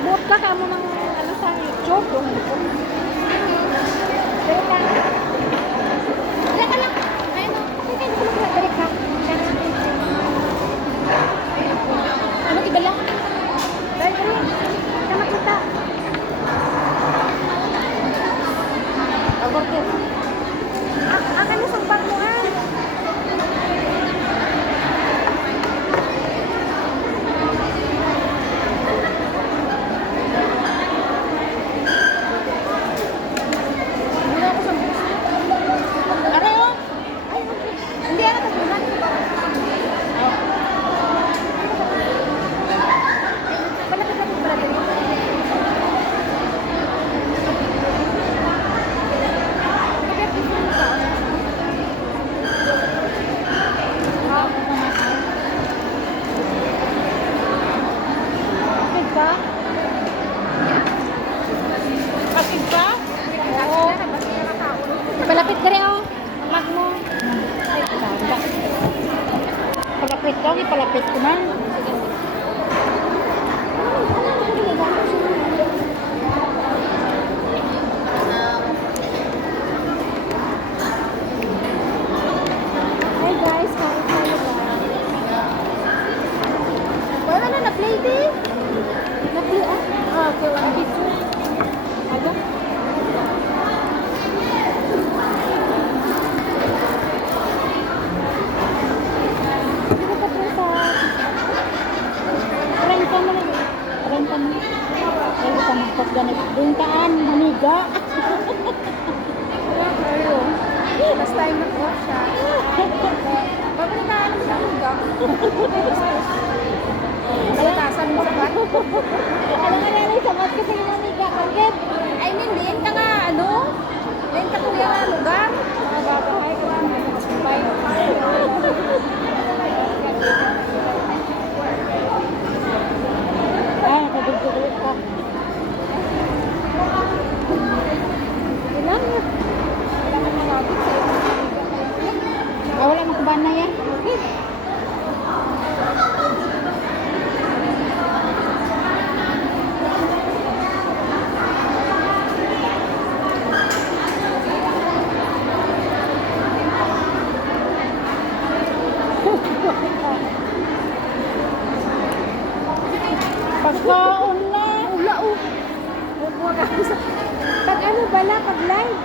Magbuot ka mo ng ano sa YouTube. Pero ka. Wala ka lang. Ayun o. Okay, kaya ko lang balik ka. Ano ibala? Dahil ko lang. Tama kita. Agor ko. Akan na sumpak mo ah. Palapit ka rin oh. Mag mo. Ay, tanda. Palapit daw, ipalapit ko na. Hi guys, how are you? Wala na na-play din. Na-play ah? Okay, wala dito. Ano? Bingkaan, maniga. Last time na po siya. Pagkakaano mo siya maniga? Kalatasan mo sa bat? Alam nga nalang sa bat kasi yung maniga. Bakit? I mean, diin ka nga, ano? Diin ka kuya nga lugar. Mga babahay ko lang. Bye. Ay, nakabigil ka. Wala makabaan na yan. Pagkaon na. Ula o. Pag ano bala, pag live.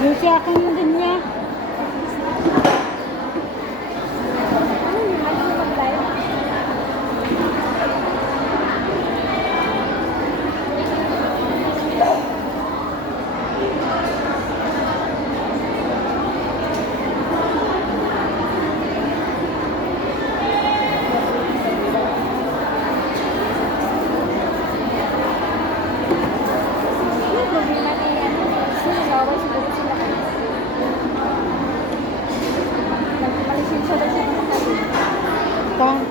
Yung siya akong din niya.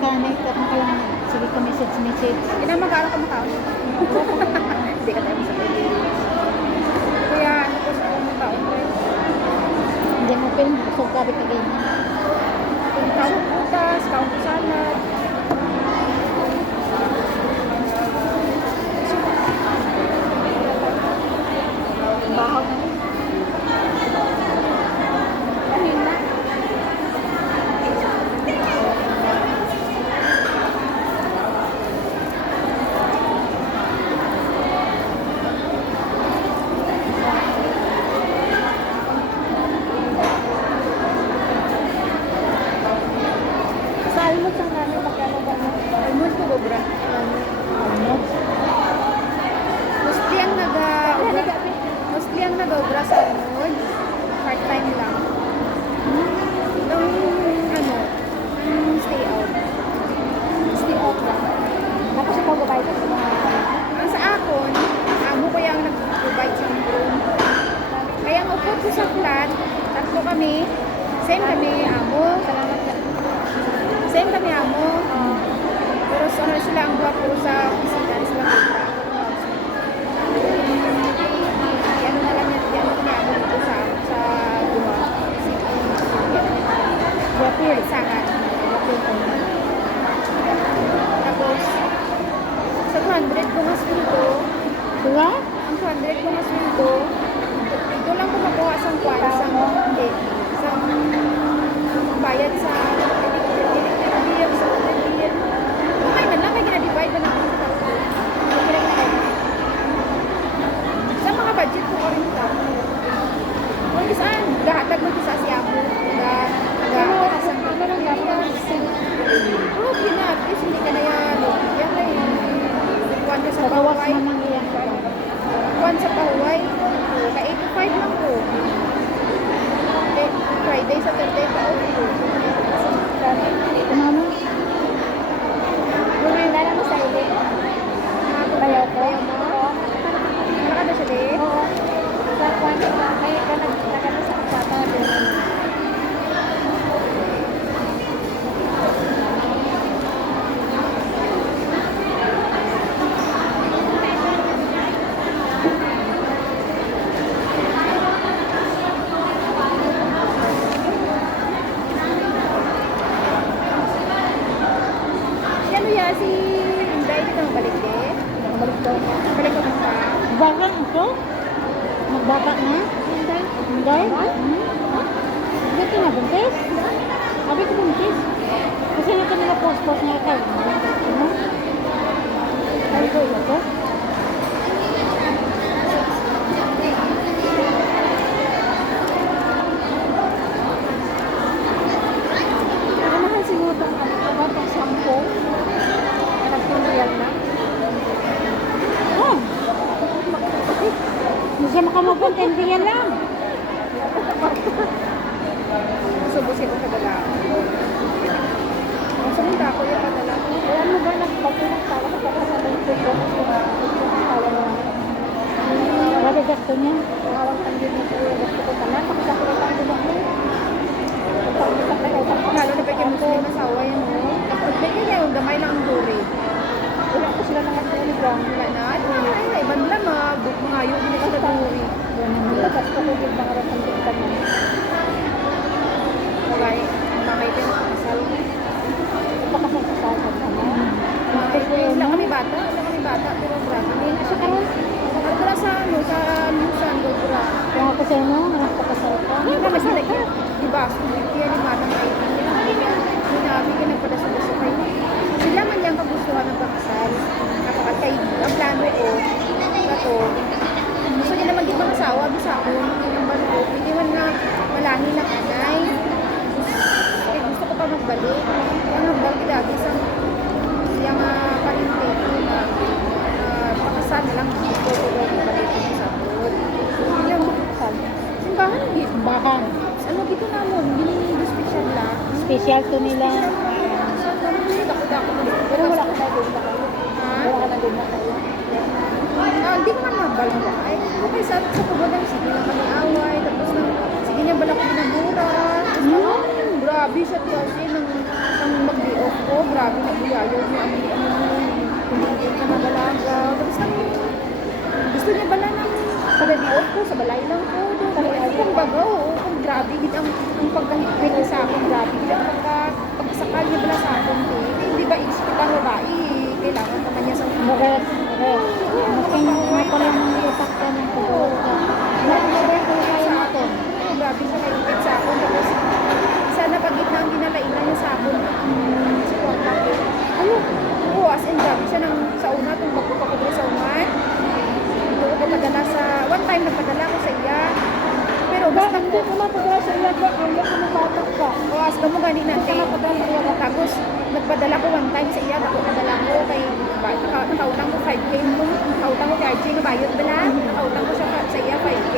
Kanay ka kung kalang sige ka message. Ina mag-aaral ka makaw. Hindi ka tayo masabi. Kaya ano ko sa makaw. Hindi mo film, so gabi ka ganyan. Kaw putas, kaw salad. Bahaw na. Salmot ang namin 200 ko nga sweldo, Diba? ang 200 ko nga sweldo, ito lang ko makuha sa kwan, hindi, sa bayad sa electric bill, sa water bill. Okay man lang, may ginadivide na ako sa tao. Sa mga budget ko rin ito. Kung saan, gahatag mo sa siya mo. Gahatag sa mga lang gahatag. Oh, at least hindi ka na yan. Yan na eh. Kuwan ka sa Pagawas pahuway. naman iyan ka ba? Kuwan sa pahuway. Ka 85 lang ko. Friday, Saturday pa off ko. Kumama? Bumenda na mo sa ili. Bayaw ko? Bayaw mo? Nakada siya din? Oo. Sa kwan, may nagano sa kapata. Si ano ya, si Inday dito balik din? Balik daw mo. Balik ka pa? Baka ito? Magbata na? Inday? Hindi? Hindi ka na buntis? Sabi ko buntis. Kasi natin nila post-post niya kayo. Ano? Sabi ko ito? Ano siguro itong itong sampo? Nagpindiyan na? Oh! Hindi siya makamagpuntin. Hindi yan lang. Subusin ko kadala. Ang sumunta ako yung kadala ko. Alam mo ba, nagpapunang tala ka pa sa lingkod ko kasi asawa mo. Wala gasto niya. Tawag ang din mo ko yung gusto ko pala. Pakisakit ang diba mo. Lalo na pagka Muslim asawa yan mo. Kapag bigay kayo, gamay lang ang duri. Wala ko sila nang atuli ba? Wala na. Ay, iban lang mga yung hindi ka sa duri. Tapos ko ko yung mga ratang dito mo. Wala eh. Mamay din ang kasal. Pakasal sa sasal ka na. Wala kami bata. Wala kami bata. Pero grabe. Hindi na siya karon. Wala sa ano, sa Lusan, Gobra. Kaya ako sa'yo no, nakapakasal ka. Hindi ka masila ka. Diba? Kaya ni Manang ay hinabi ka nagpadasa-dasa kayo. Sila man yung kagustuhan ng pagkasal. Napakatay. Ang plano ko, ito, gusto niya naman di mga asawa, bisa ako, ang balo, hindi man na malahi na kanay. Gusto ko pa magbalik. Ang hanggang ilagi sa siyang palintake na pakasal na lang gusto ko magbalik sa abroad. Hindi lang makasal. Simbahan, Bahan. ano dito naman, hindi special lang. Special to nila. Pero wala ka na doon na kayo. Wala ka na doon na kayo. Hindi ko man mabalaway. Okay, sa pagbalang, sige lang kami away. Tapos sige niya balak pinagura. Grabe siya kasi nang mag-day-off ko. Grabe na buyayaw niya. Hindi ka na balaga. Tapos gusto niya bala ng pag-day-off ko. Sa balay lang ko. Kung baga, kung grabe. Ang pagkahigpit niya sa akin, grabe. Pagsakal niya bala sa akin. Hindi ba kita babae? Kailangan naman niya sa Correct. Masking mapalang ng itak ka ng pagawag ka. Correct ko kaya natin. Grabe siya kaipit sa akin. Tapos, sana pag gitna ang ginalainan niya sa akin, sa kwarta ko. Ano? Oo, as in, grabe siya sa una, itong pagpapakabri sa uman. Ito ko padala sa, one time nagpadala ko sa iya. Pero basta Hindi ko mapadala sa iya ba? Ayaw ko mabatak ka. o asla mo gani natin. Tapos, nagpadala ko one time sa iya, ako padala ko kay, nakautang ko 5K mo. Nakautang ko kay RJ, nabayot ba lang? Nakautang ko siya sa iya 5K.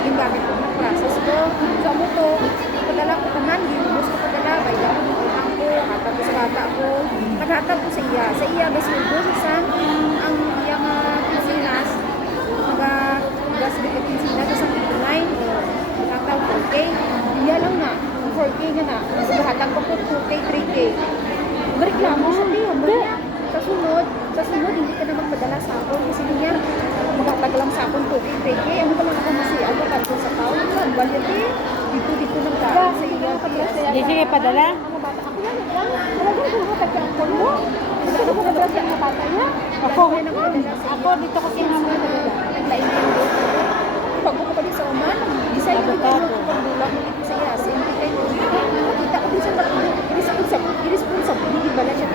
Yung gamit ko, process ko. So, mo to, padala ko tanan, ginubos ko padala, bayad ko, utang ko, hatag ko sa bata ko. Naghatag ko sa iya. Sa iya, gas mo sa ang iyang Pilipinas, gas bigat Pilipinas, sa isang line, naghatag 4K. Iya lang na, 4K nga na. Naghatag ko 2K, 3K. Mareklamo sa tiyo, sa sunod, hindi ka na magpadala sa akin kasi niya, maghatag lang sa akin 2K, 3K. Ano ba lang ako masiyan ko kalkul sa tao? Ang balit eh. Dito ng daan sa iya. Hindi sige padala. Ano bata? Ako yan lang. Talagang kung hatag ka ako mo. Ako na ba siya natata niya? Ako, Dahil na nagpadala sa ako dito kasi naman talaga. naglain na yung doon. Pag ako pa din sa Oman, nag-design ko din yung pagdulak mo dito sa Yasin. Nakita ko din siya irresponsible. Hindi ba lang siya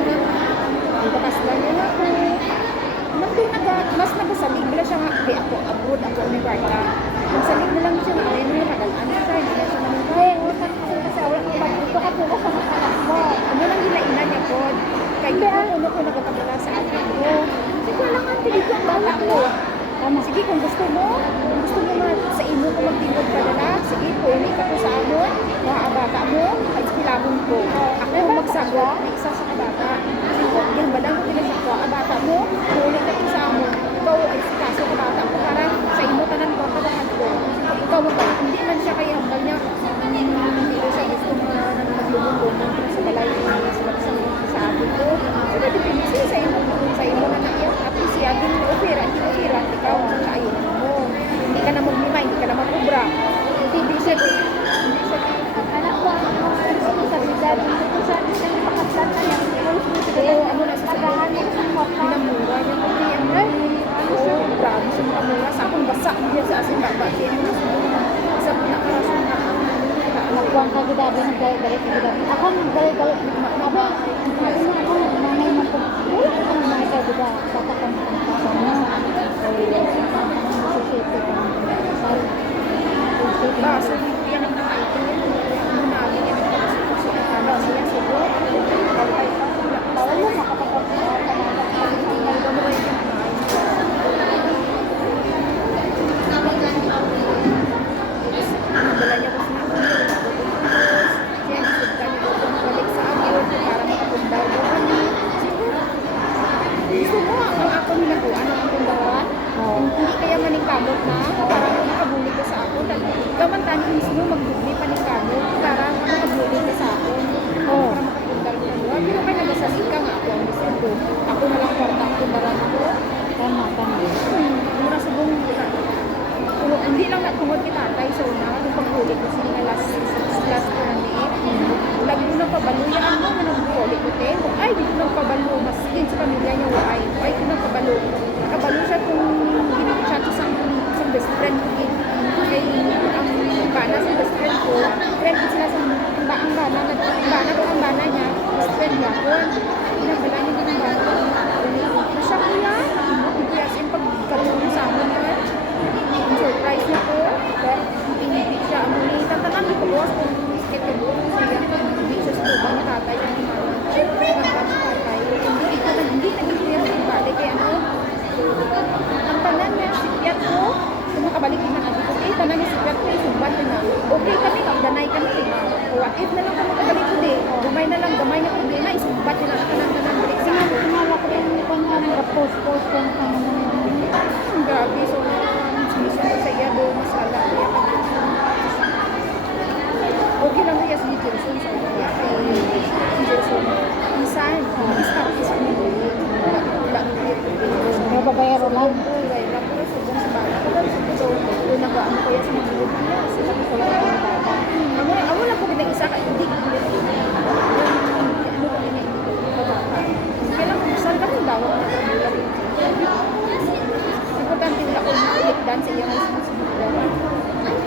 bakas lang yun ako. Nandun mas nagasalig bala siya nga, di ako abroad, ako ni Barta. Nagsalig na lang siya na, ayun mo yung nagalaan siya, hindi na siya manungkay. Utang ko kasi wala ko ba dito ka po sa mga anak mo. Ano lang hilainan niya po. Kaya ano ko nagkakabala sa akin ko. Sige lang ang tinig yung bala ko. Sige kung gusto mo na sa imo ko magtingod padala, sige po, uli ka po sa amon, mga abata mo, ay kilabon ko. Ako magsagot, may isa sa kabata. Yung balang ko tinasya ko, abata mo, uli ka po sa amon. Ikaw ay si kaso kabata ko, para sa imo tanan ko, katahan ko. Ikaw mo ba, hindi man siya kaya hambal niya, hindi ko siya gusto mga naglumong-lumong sa balay sa akin ko. Sige, dipindi siya sa imo na naiyak. At siya, hindi opera, ikaw ang kaayun mo. Hindi ka na magmima, hindi ka na magubra. Hindi siya Anak ko, ano sa bidad, hindi ko sa isang pakaslan na yan. oo, ano na sa Nagahan niya sa kwarta. pinamura niya ko niya. Oo, grabe siya makamura. Sa akong basa, hindi sa asin baba. Kaya mo sa pinakarasan na. Magkuhan ka gidabi ng galit ka gidabi. Ako ang galit. Ako, ako nanay mo po. Wala ka ng mga kagida. Baka kang pangkasama. Susiti ka ng pangkasal. Ba, so yan ang nakaitin niya. Ano namin yan. Kasi akala niya siguro. Bawal mo makapagpapagawa ka na. Dala niya ko sa yan, isugtan niya ko balik sa akin para makapundaw ko kami. Gusto mo ang ako ninakuan ang pundawan? Hindi kaya maningkamot na para makabuli ka sa ako. Gaman tani mismo magbuli paningkamot para makabuli ka sa ako. Para makapundaw ko kami. Pero may nagasasik ka nga ako ang gusto ko. Ako na lang kwarta ang pundaran ako. Tama. Mura subong hindi lang natungod ni tatay so na kung paghuli ko sila last ko na ni lagi ko nang pabaluyaan mo na nagbuhuli ko te ay di ko nang pabalo mas din sa pamilya niya ay ko nang pabalo nakabalo siya kung ginagchat sa isang best friend ko din kay ang bana sa best friend ko friend ko sila sa ang bana niya best friend niya ko pinabala niya din ang bana siya kuya kaya sin pagkaroon sa amin surprise niya ko. Hindi siya amuni. Tantangan ko boss kung skit ko boss. Hindi siya sa ubang tatay ang mama. Siyempre, nagpapos tatay. Hindi nag-isip yung bali. Kaya ano, ang tanan niya, sikyat ko, kung makabalik na natin ko, tanan niya sikyat ko, isumbat na. Okay kami, magdanay kami. O what if na lang kami makabalik ko din. Gamay na lang, gamay na problema, isumbat na lang tanan balik sa ako. Pinala ko rin ito nga mga post-post yung Grabe, so sinisip ko sa iya doon, masala ko yan. Okay lang kaya si Jerson sa iya kay si Jerson. Minsan, start is kami may babayaro lang. pero subong sa bata. So, doon nag-ano kaya sa mga bulit niya. Sila ko sa mga bata. Amo lang po kitang isa ka, hindi ko bulit. Ano ko niya, kaya lang kung saan kami bawat na bulit. Importante wala ko ulit sa iyang responsibilidad.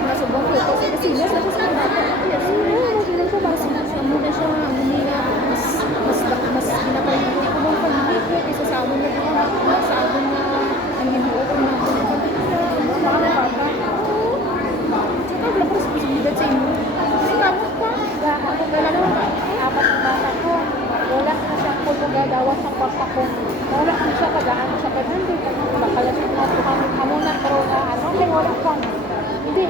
Masubong ko ito. Kasi sinas ako sa mga bata. Sinas ko ba? Sinasamo na siya. Munila. Mas pinapaliti ko bang pag-ibig ko. Kaysa sa amon na dito. Sa amon na ang hinuo ko na. Baka na bata. Saka wala ko responsibilidad sa inyo. Kasi kamot ka. Ako talaga, apat na bata ko. Wala na siyang pulugadawas sa kwarta ko. Wala ko siya kagaan sa pagandi. Bakalas ko na ito kami na pero na ano, may wala ko. Hindi.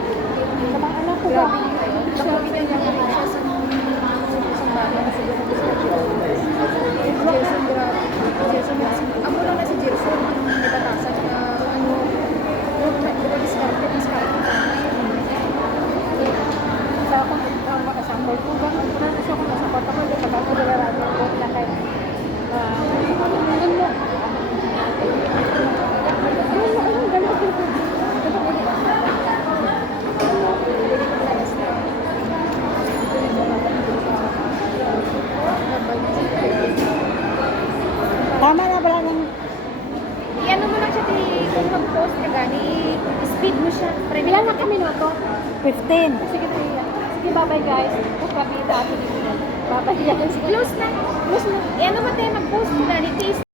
Namang anak ko ba? Grabe yun. Nakapita niya nga siya sa bata na siguro ko sa Jerson, grabe. Jerson, amo lang na si Jerson ang nabatasan na ano, discarded sa ako, makasample ko ba? Nasa ko nasa kwarta ko, hindi pa ako nalaran ko na kayo. Ano mo? mag-post ka gani, speed mo siya. Ilan na kami no to? 15. Sige, Tia. Sige, bye-bye guys. Huwag kami dati. Bye-bye. Sige. Close na. Close na. Eh, ano ba tayo mag-post ka gani?